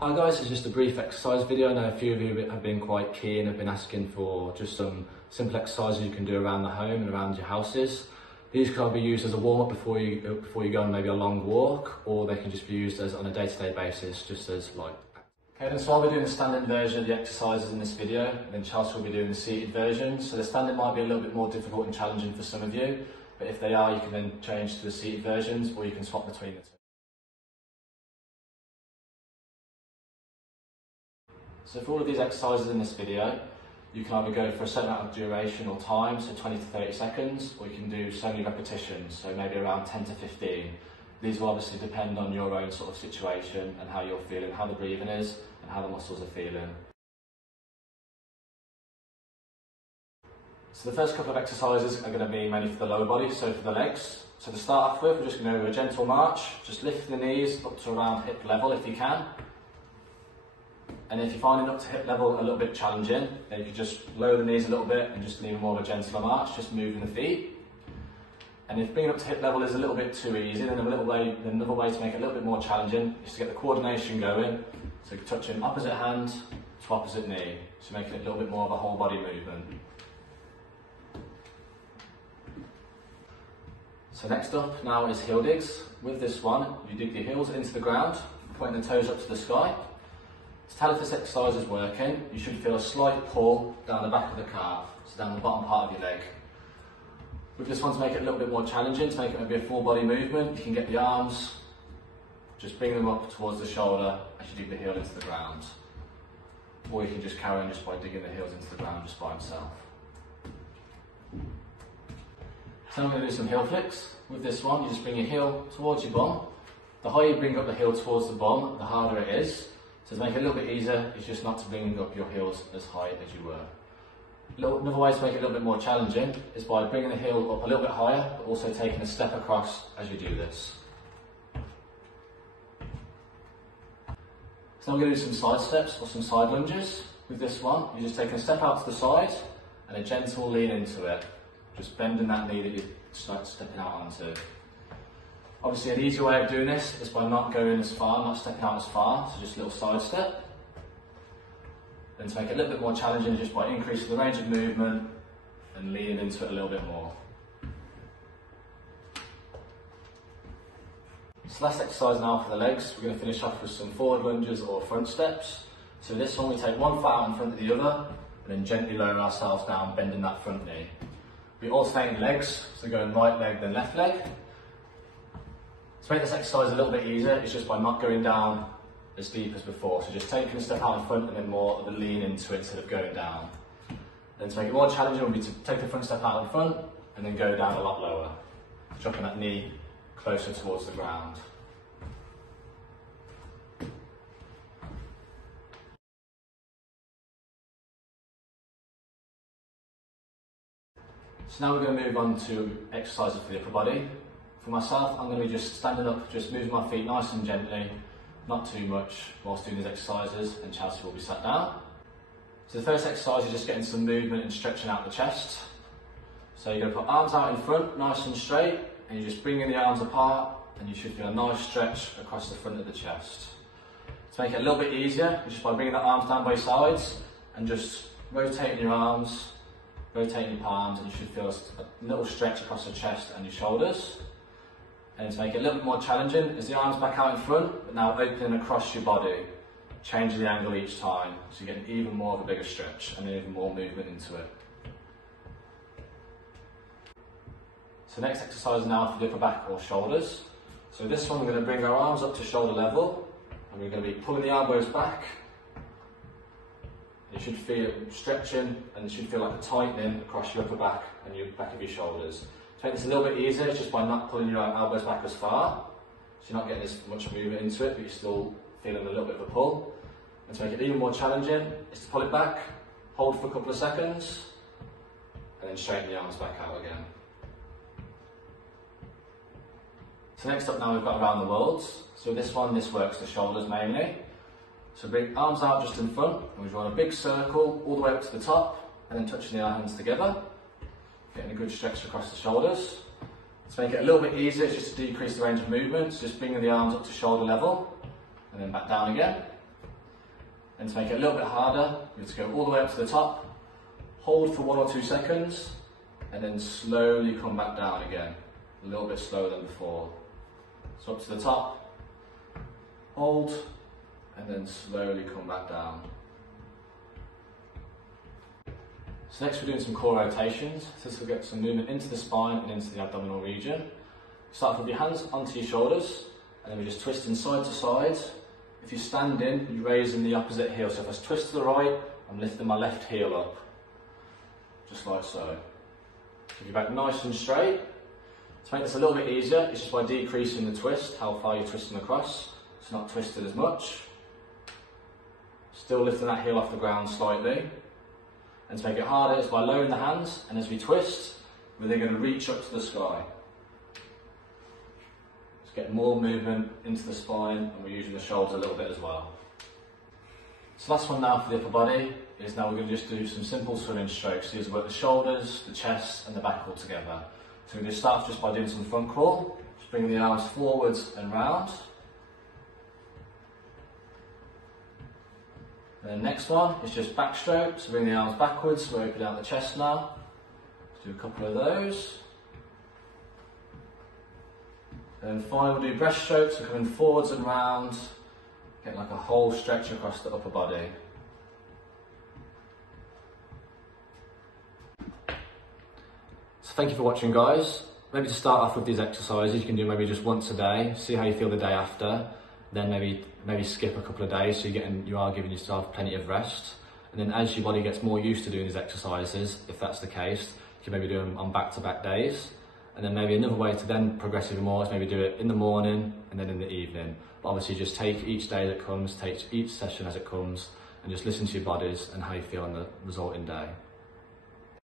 Hi guys, it's just a brief exercise video. I know a few of you have been quite keen, have been asking for just some simple exercises you can do around the home and around your houses. These can either be used as a warm-up before you go on maybe a long walk, or they can just be used as on a day-to-day basis, just as like. Okay, then so I'll be doing the standing version of the exercises in this video, and then Chelsea will be doing the seated version. So the standing might be a little bit more difficult and challenging for some of you, but if they are, you can then change to the seated versions, or you can swap between the two. So for all of these exercises in this video, you can either go for a certain amount of duration or time, so 20 to 30 seconds, or you can do so many repetitions, so maybe around 10 to 15. These will obviously depend on your own sort of situation and how you're feeling, how the breathing is, and how the muscles are feeling. So the first couple of exercises are going to be mainly for the lower body, so for the legs. So to start off with, we're just going to do a gentle march, just lift the knees up to around hip level if you can. And if you're finding up to hip level a little bit challenging, then you can just lower the knees a little bit and just leave more of a gentler march, just moving the feet. And if bringing up to hip level is a little bit too easy, then another way to make it a little bit more challenging is to get the coordination going. So touching opposite hand to opposite knee, so making it a little bit more of a whole body movement. So next up now is heel digs. With this one, you dig the heels into the ground, pointing the toes up to the sky. To tell if this exercise is working, you should feel a slight pull down the back of the calf, so down the bottom part of your leg. With this one, to make it a little bit more challenging, to make it maybe a full body movement, you can get the arms, just bring them up towards the shoulder as you dig the heel into the ground. Or you can just carry on just by digging the heels into the ground just by himself. So I'm going to do some heel flicks. With this one, you just bring your heel towards your bum. The higher you bring up the heel towards the bum, the harder it is. So to make it a little bit easier, it's just not to bring up your heels as high as you were. Another way to make it a little bit more challenging is by bringing the heel up a little bit higher, but also taking a step across as you do this. So I'm going to do some side steps or some side lunges. With this one, you're just taking a step out to the side and a gentle lean into it. Just bending that knee that you're stepping out onto. Obviously an easier way of doing this is by not going as far, not stepping out as far, so just a little side step. Then to make it a little bit more challenging, just by increasing the range of movement and leaning into it a little bit more. So last exercise now for the legs, we're going to finish off with some forward lunges or front steps. So this one we take one foot out in front of the other and then gently lower ourselves down, bending that front knee. We alternate legs, so going right leg then left leg. To make this exercise a little bit easier, it's just by not going down as deep as before. So just taking a step out in front and then more of a lean into it instead of going down. Then to make it more challenging would be to take the front step out in front and then go down a lot lower, dropping that knee closer towards the ground. So now we're going to move on to exercises for the upper body. For myself, I'm going to be just standing up, just moving my feet nice and gently, not too much whilst doing these exercises, and Chelsea will be sat down. So the first exercise is just getting some movement and stretching out the chest. So you're going to put arms out in front, nice and straight, and you're just bringing the arms apart, and you should feel a nice stretch across the front of the chest. To make it a little bit easier, just by bringing the arms down by your sides, and just rotating your arms, rotating your palms, and you should feel a little stretch across the chest and your shoulders. And to make it a little bit more challenging is the arms back out in front, but now opening across your body, changing the angle each time, so you're getting even more of a bigger stretch and even more movement into it. So next exercise now for the upper back or shoulders. So this one we're going to bring our arms up to shoulder level, and we're going to be pulling the elbows back. You should feel stretching, and it should feel like a tightening across your upper back and your back of your shoulders. To make this a little bit easier, it's just by not pulling your elbows back as far, so you're not getting as much movement into it, but you're still feeling a little bit of a pull. And to make it even more challenging, is to pull it back, hold for a couple of seconds, and then straighten the arms back out again. So next up now we've got around the worlds. So this works the shoulders mainly. So bring arms out just in front, and we draw a big circle all the way up to the top, and then touching the hands together. Getting a good stretch across the shoulders. To make it a little bit easier, just to decrease the range of movement, just bringing the arms up to shoulder level and then back down again. And to make it a little bit harder, you have to go all the way up to the top, hold for 1 or 2 seconds, and then slowly come back down again, a little bit slower than before. So up to the top, hold, and then slowly come back down. So next we're doing some core rotations. So this will get some movement into the spine and into the abdominal region. Start with your hands onto your shoulders, and then we're just twisting side to side. If you're standing, you're raising the opposite heel. So if I twist to the right, I'm lifting my left heel up, just like so. Keep your back nice and straight. To make this a little bit easier, it's just by decreasing the twist, how far you're twisting across. It's not twisted as much. Still lifting that heel off the ground slightly. And to make it harder, it's by lowering the hands, and as we twist, we're then going to reach up to the sky. Just get more movement into the spine, and we're using the shoulders a little bit as well. So last one now for the upper body is now we're going to just do some simple swimming strokes. These work the shoulders, the chest, and the back all together. So we're going to start just by doing some front crawl, just bringing the arms forwards and round. And then next one is just backstroke, so bring the arms backwards, we open out the chest now. Let's do a couple of those. And then finally we'll do breaststrokes, so coming forwards and round, getting like a whole stretch across the upper body. So thank you for watching, guys. Maybe to start off with these exercises, you can do maybe just once a day, see how you feel the day after. Then maybe skip a couple of days so you are giving yourself plenty of rest. And then as your body gets more used to doing these exercises, if that's the case, you can maybe do them on back-to-back days. And then maybe another way to then progress even more is maybe do it in the morning and then in the evening. But obviously just take each day that comes, take each session as it comes, and just listen to your bodies and how you feel on the resulting day.